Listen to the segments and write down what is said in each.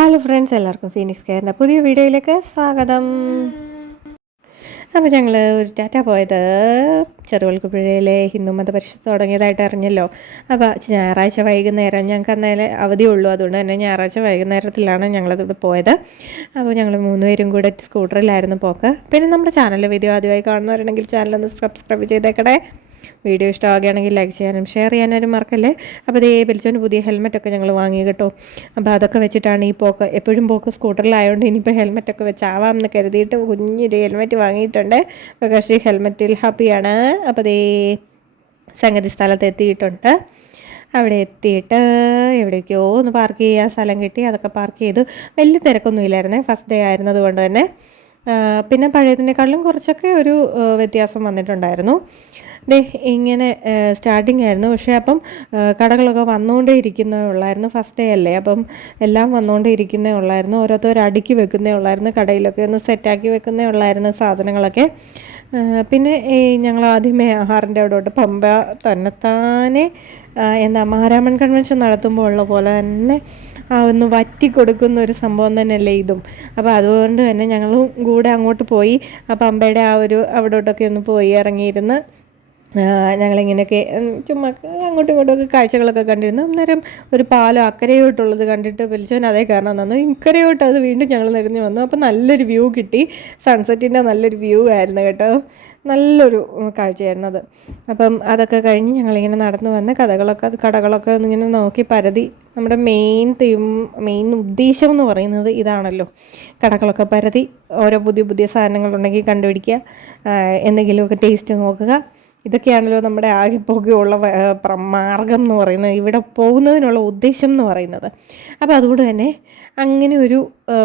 Hello friends, എല്ലാവർക്കും Phoenix കെയറിൻ്റെ പുതിയ വീഡിയോയിലേക്ക് സ്വാഗതം. അപ്പോൾ ഞങ്ങൾ ഒരു ടാറ്റ പോയത് ചെറുവൽക്കുപുഴയിലെ ഹിന്ദുമത പരിഷത്ത് തുടങ്ങിയതായിട്ട് അറിഞ്ഞല്ലോ. അപ്പോൾ ഞായറാഴ്ച വൈകുന്നേരം ഞങ്ങൾക്ക് അന്നേരം അവധിയുള്ളൂ, അതുകൊണ്ട് തന്നെ ഞായറാഴ്ച വൈകുന്നേരത്തിലാണ് ഞങ്ങളതിവിടെ പോയത്. അപ്പോൾ ഞങ്ങൾ 3 പേരും കൂടെ സ്കൂട്ടറിലായിരുന്നു പോക്ക്. പിന്നെ നമ്മുടെ ചാനലിലെ വീഡിയോ ആദ്യമായി കാണുന്നവരുണ്ടെങ്കിൽ ചാനലൊന്ന് സബ്സ്ക്രൈബ് ചെയ്തേക്കണേ. വീഡിയോ ഇഷ്ടമാവുകയാണെങ്കിൽ ലൈക്ക് ചെയ്യാനും ഷെയർ ചെയ്യാനും മറക്കല്ലേ. അപ്പോൾ ഇതേ പിലിച്ചോന് പുതിയ ഹെൽമെറ്റൊക്കെ ഞങ്ങൾ വാങ്ങി കേട്ടോ. അപ്പോൾ അതൊക്കെ വെച്ചിട്ടാണ് ഈ പോക്ക്. എപ്പോഴും പോക്ക് സ്കൂട്ടറിലായതുകൊണ്ട് ഇനിയിപ്പോൾ ഹെൽമെറ്റൊക്കെ വെച്ചാവാം എന്ന് കരുതിയിട്ട് കുഞ്ഞൊരു ഹെൽമെറ്റ് വാങ്ങിയിട്ടുണ്ട്. അപ്പോൾ കക്ഷി ഹെൽമെറ്റിൽ ഹാപ്പിയാണ്. അപ്പോൾ ഇതേ സംഗതി സ്ഥലത്ത് എത്തിയിട്ടുണ്ട്. അവിടെ എത്തിയിട്ട് എവിടേക്കോ ഒന്ന് പാർക്ക് ചെയ്യാൻ സ്ഥലം കിട്ടി. അതൊക്കെ പാർക്ക് ചെയ്തു. വലിയ തിരക്കൊന്നും ഇല്ലായിരുന്നേ, ഫസ്റ്റ് ഡേ ആയിരുന്നത് കൊണ്ട് തന്നെ. പിന്നെ പഴയതിനേക്കാളും കുറച്ചൊക്കെ ഒരു വ്യത്യാസം വന്നിട്ടുണ്ടായിരുന്നു. ഇങ്ങനെ സ്റ്റാർട്ടിങ് ആയിരുന്നു, പക്ഷേ അപ്പം കടകളൊക്കെ വന്നുകൊണ്ടേ ഇരിക്കുന്നേ ഉള്ളായിരുന്നു. ഫസ്റ്റ് ഡേ അല്ലേ, അപ്പം എല്ലാം വന്നുകൊണ്ടേ ഇരിക്കുന്നേ ഉള്ളായിരുന്നു. ഓരോരുത്തർ അടുക്കി വെക്കുന്നേ ഉള്ളായിരുന്നു. കടയിലൊക്കെ ഒന്ന് സെറ്റാക്കി വെക്കുന്നേ ഉള്ളായിരുന്നു സാധനങ്ങളൊക്കെ. പിന്നെ ഞങ്ങൾ ആദ്യമേ ആഹാറിൻ്റെ അവിടോട്ട് പമ്പ തന്നെത്താനെ മാരാമൺ കൺവെൻഷൻ നടത്തുമ്പോൾ ഉള്ള പോലെ തന്നെ ഒന്ന് വറ്റി കൊടുക്കുന്ന ഒരു സംഭവം തന്നെയല്ലേ ഇതും. അപ്പോൾ അതുകൊണ്ട് തന്നെ ഞങ്ങളും കൂടെ അങ്ങോട്ട് പോയി പമ്പയുടെ അവിടോട്ടൊക്കെ ഒന്ന് പോയി ഇറങ്ങിയിരുന്ന് ഞങ്ങളിങ്ങനെയൊക്കെ ചുമ്മാ അങ്ങോട്ടും ഇങ്ങോട്ടുമൊക്കെ കാഴ്ചകളൊക്കെ കണ്ടിരുന്നു. അന്നേരം ഒരു പാലം അക്കരയോട്ടുള്ളത് കണ്ടിട്ട് വലിച്ചവൻ അതേ കാരണം തന്നു. ഇക്കരയോട്ട് അത് വീണ്ടും ഞങ്ങൾ നിറഞ്ഞു വന്നു. അപ്പോൾ നല്ലൊരു വ്യൂ കിട്ടി. സൺസെറ്റിൻ്റെ നല്ലൊരു വ്യൂ ആയിരുന്നു കേട്ടോ. നല്ലൊരു കാഴ്ചയായിരുന്നു അത്. അപ്പം അതൊക്കെ കഴിഞ്ഞ് ഞങ്ങളിങ്ങനെ നടന്നു വന്ന് കടകളൊക്കെ ഇങ്ങനെ നോക്കി പരതി. നമ്മുടെ മെയിൻ ഉദ്ദേശം എന്ന് പറയുന്നത് ഇതാണല്ലോ. കടകളൊക്കെ പരതി ഓരോ പുതിയ സാധനങ്ങളുണ്ടെങ്കിൽ കണ്ടുപിടിക്കുക, എന്തെങ്കിലുമൊക്കെ ടേസ്റ്റ് നോക്കുക. ഇതൊക്കെയാണല്ലോ നമ്മുടെ ആകെപ്പോകെയുള്ള മാർഗം എന്ന് പറയുന്നത്, ഇവിടെ പോകുന്നതിനുള്ള ഉദ്ദേശം എന്ന് പറയുന്നത്. അപ്പോൾ അതുകൊണ്ട് തന്നെ അങ്ങനെ ഒരു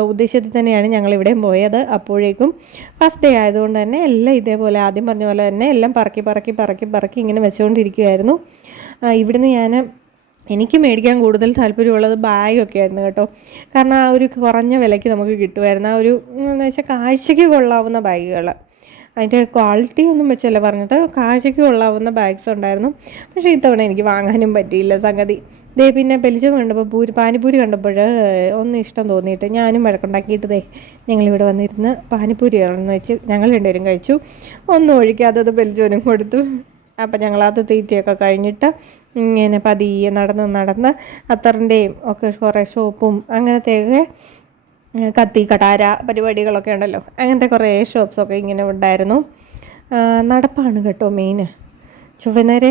ഉദ്ദേശത്തിൽ തന്നെയാണ് ഞങ്ങളിവിടെയും പോയത്. അപ്പോഴേക്കും ഫസ്റ്റ് ഡേ ആയതുകൊണ്ട് തന്നെ എല്ലാം ഇതേപോലെ ആദ്യം പറഞ്ഞ പോലെ തന്നെ എല്ലാം പറക്കി ഇങ്ങനെ വെച്ചുകൊണ്ടിരിക്കുകയായിരുന്നു. ഇവിടുന്ന് എനിക്ക് മേടിക്കാൻ കൂടുതൽ താല്പര്യമുള്ളത് ബാഗൊക്കെ ആയിരുന്നു കേട്ടോ. കാരണം ആ ഒരു കുറഞ്ഞ വിലയ്ക്ക് നമുക്ക് കിട്ടുമായിരുന്നു. ആ ഒരു എന്ന് വെച്ചാൽ കാഴ്ചയ്ക്ക് കൊള്ളാവുന്ന ബാഗുകൾ, അതിൻ്റെ ക്വാളിറ്റി ഒന്നും വെച്ചല്ല പറഞ്ഞത്, കാഴ്ചയ്ക്ക് കൊള്ളാവുന്ന ബാഗ്സ് ഉണ്ടായിരുന്നു. പക്ഷേ ഇത്തവണ എനിക്ക് വാങ്ങാനും പറ്റിയില്ല സംഗതി. പിന്നെ പെലിച്ചം കണ്ടപ്പോൾ പാനിപ്പൂരി കണ്ടപ്പോൾ ഒന്നും ഇഷ്ടം തോന്നിയിട്ട് ഞാനും വഴക്കുണ്ടാക്കിയിട്ട് ഞങ്ങളിവിടെ വന്നിരുന്ന് പാനിപ്പൂരി ഇറന്ന് വെച്ച് ഞങ്ങൾ രണ്ടുപേരും കഴിച്ചു. ഒന്നും ഒഴിക്കാത്തത് പെലിച്ചോനും കൊടുത്തു. അപ്പം ഞങ്ങളത് തീറ്റയൊക്കെ കഴിഞ്ഞിട്ട് ഇങ്ങനെ പതിയെ നടന്ന് അത്തറിൻ്റെയും ഒക്കെ കുറേ ഷോപ്പും അങ്ങനത്തെയൊക്കെ കത്തി കടാര പരിപാടികളൊക്കെ ഉണ്ടല്ലോ, അങ്ങനത്തെ കുറേ ഷോപ്സൊക്കെ ഇങ്ങനെ ഉണ്ടായിരുന്നു. നടപ്പാണ് കേട്ടോ മെയിൻ. ചുവന്നേരെ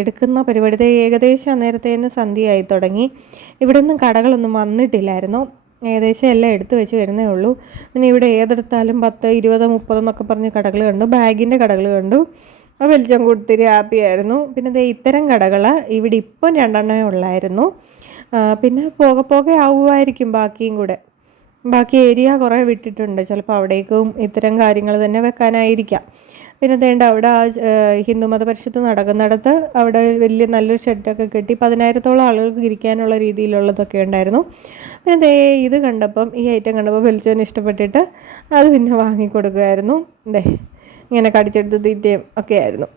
എടുക്കുന്ന പരിപാടി ഏകദേശം അന്നേരത്തേന് സന്ധ്യയായി തുടങ്ങി. ഇവിടെ ഒന്നും കടകളൊന്നും വന്നിട്ടില്ലായിരുന്നു. ഏകദേശം എല്ലാം എടുത്തു വെച്ച് വരുന്നേ ഉള്ളൂ. പിന്നെ ഇവിടെ ഏതെടുത്താലും 10, 20, 30 എന്നൊക്കെ പറഞ്ഞ് കടകൾ കണ്ടു. ബാഗിൻ്റെ കടകൾ കണ്ടു. വെളിച്ചം കൊടുത്തിരി ഹാപ്പിയായിരുന്നു. പിന്നെ ഇത്തരം കടകൾ ഇവിടെ ഇപ്പം 2 ഉള്ളായിരുന്നു. പിന്നെ പോകെ ആവുമായിരിക്കും ബാക്കിയും കൂടെ. ബാക്കി ഏരിയ കുറേ വിട്ടിട്ടുണ്ട്. ചിലപ്പോൾ അവിടേക്കും ഇത്തരം കാര്യങ്ങൾ തന്നെ വെക്കാനായിരിക്കാം. പിന്നെ അവിടെ ഹിന്ദുമത പരിഷത്ത് നടക്കുന്നിടത്ത് അവിടെ വലിയ നല്ലൊരു ഷെഡൊക്കെ കെട്ടി 10,000-ഓളം ആളുകൾക്ക് ഇരിക്കാനുള്ള രീതിയിലുള്ളതൊക്കെ ഉണ്ടായിരുന്നു. പിന്നെ ഇത് കണ്ടപ്പം ഈ ഐറ്റം കണ്ടപ്പോൾ വെളിച്ചോന് ഇഷ്ടപ്പെട്ടിട്ട് അത് പിന്നെ വാങ്ങിക്കൊടുക്കുമായിരുന്നു. ഇങ്ങനെ കടിച്ചെടുത്ത് തീറ്റയും ഒക്കെ ആയിരുന്നു.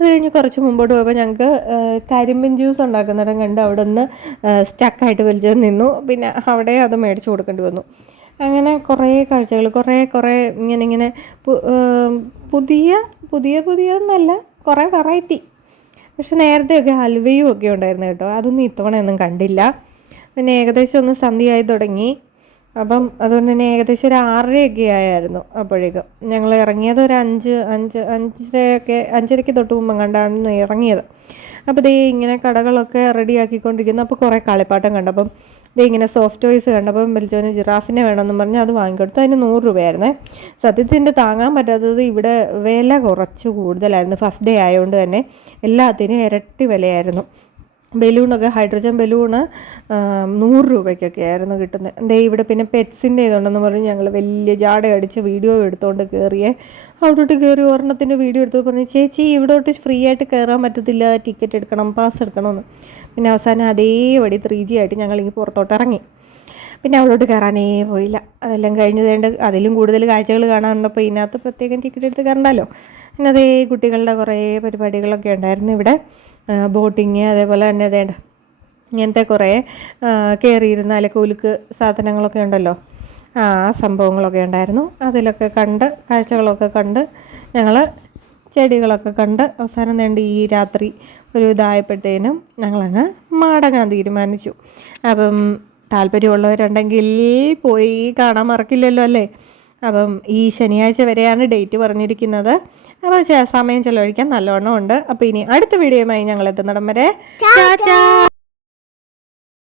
അത് കഴിഞ്ഞ് കുറച്ച് മുമ്പോട്ട് പോയപ്പോൾ ഞങ്ങൾക്ക് കരിമ്പിൻ ജ്യൂസ് ഉണ്ടാക്കുന്നിടം കണ്ട് അവിടെ നിന്ന് സ്റ്റക്കായിട്ട് വലിച്ചു നിന്നു. പിന്നെ അവിടെ അത് മേടിച്ച് കൊടുക്കേണ്ടി വന്നു. അങ്ങനെ കുറേ കാഴ്ചകൾ, കുറേ ഇങ്ങനെ പുതിയതെന്നല്ല, കുറേ വെറൈറ്റി. പക്ഷെ നേരത്തെയൊക്കെ ഹൽവയും ഒക്കെ ഉണ്ടായിരുന്നു കേട്ടോ. അതൊന്നും ഇത്തവണയൊന്നും കണ്ടില്ല. പിന്നെ ഏകദേശം ഒന്ന് സന്ധ്യയായി തുടങ്ങി. അപ്പം അതുകൊണ്ട് തന്നെ ഏകദേശം ഒരു 6:30 ആയിരുന്നു അപ്പോഴേക്കും. ഞങ്ങൾ ഇറങ്ങിയത് ഒരു 5:30 തൊട്ട് മുമ്പ് കണ്ടാണ് ഇറങ്ങിയത്. അപ്പോൾ ഇങ്ങനെ കടകളൊക്കെ റെഡിയാക്കിക്കൊണ്ടിരിക്കുന്നു. അപ്പോൾ കുറേ കളിപ്പാട്ടം കണ്ടപ്പം ഇങ്ങനെ സോഫ്റ്റ് ടോയ്സ് കണ്ടപ്പം വലിച്ചോന് ജിറാഫിനെ വേണമെന്നും പറഞ്ഞ് അത് വാങ്ങിക്കൊടുത്തു. അതിന് 100 രൂപയായിരുന്നേ. സത്യത്തിൻ്റെ താങ്ങാൻ പറ്റാത്തത് ഇവിടെ വില കുറച്ച് കൂടുതലായിരുന്നു. ഫസ്റ്റ് ഡേ ആയതുകൊണ്ട് തന്നെ എല്ലാത്തിനും ഇരട്ടി വിലയായിരുന്നു. ബലൂണൊക്കെ ഹൈഡ്രജൻ ബലൂണ് 100 രൂപയ്ക്കൊക്കെ ആയിരുന്നു കിട്ടുന്നത്. ഇവിടെ പിന്നെ പെറ്റ്സിൻ്റെ ഇതുണ്ടെന്ന് പറഞ്ഞ് ഞങ്ങൾ വലിയ ജാട അടിച്ച് വീഡിയോ എടുത്തുകൊണ്ട് കയറിയേ. അവിടോട്ട് കയറി ഒരെണ്ണത്തിൻ്റെ വീഡിയോ എടുത്ത് പറഞ്ഞ് ചേച്ചി ഇവിടോട്ട് ഫ്രീ ആയിട്ട് കയറാൻ പറ്റത്തില്ല, ടിക്കറ്റ് എടുക്കണം, പാസ് എടുക്കണമെന്ന്. പിന്നെ അവസാനം അതേപടി 3G ആയിട്ട് ഞങ്ങളിങ്ങനെ പുറത്തോട്ട് ഇറങ്ങി. പിന്നെ അവിടോട്ട് കയറാനേ പോയില്ല. അതെല്ലാം കഴിഞ്ഞതുകൊണ്ട് അതിലും കൂടുതൽ കാഴ്ചകൾ കാണാനുണ്ടപ്പോൾ ഇതിനകത്ത് പ്രത്യേകം ടിക്കറ്റ് എടുത്ത് കയറണ്ടല്ലോ. പിന്നെ കുട്ടികളുടെ കുറേ പരിപാടികളൊക്കെ ഉണ്ടായിരുന്നു ഇവിടെ. ബോട്ടിങ്, അതേപോലെ തന്നെ ഇങ്ങനത്തെ കുറേ കയറിയിരുന്നാൽ കുലുക്ക് സാധനങ്ങളൊക്കെ ഉണ്ടല്ലോ, ആ സംഭവങ്ങളൊക്കെ ഉണ്ടായിരുന്നു. അതിലൊക്കെ കണ്ട് കാഴ്ചകളൊക്കെ കണ്ട് ഞങ്ങൾ ചെടികളൊക്കെ കണ്ട് അവസാനം വേണ്ടി ഈ രാത്രി ഒരു ഇതായപ്പോഴത്തേനും ഞങ്ങളങ്ങ് മടങ്ങാൻ തീരുമാനിച്ചു. അപ്പം താല്പര്യമുള്ളവരുണ്ടെങ്കിൽ പോയി കാണാൻ മറക്കില്ലല്ലോ അല്ലേ. അപ്പം ഈ ശനിയാഴ്ച വരെയാണ് ഡേറ്റ് പറഞ്ഞിരിക്കുന്നത്. അപ്പോൾ സമയം ചിലവഴിക്കാൻ നല്ലോണം ഉണ്ട്. അപ്പോൾ ഇനി അടുത്ത വീഡിയോയുമായി ഞങ്ങൾ എത്തുന്നിടം വരെ ടാറ്റാ.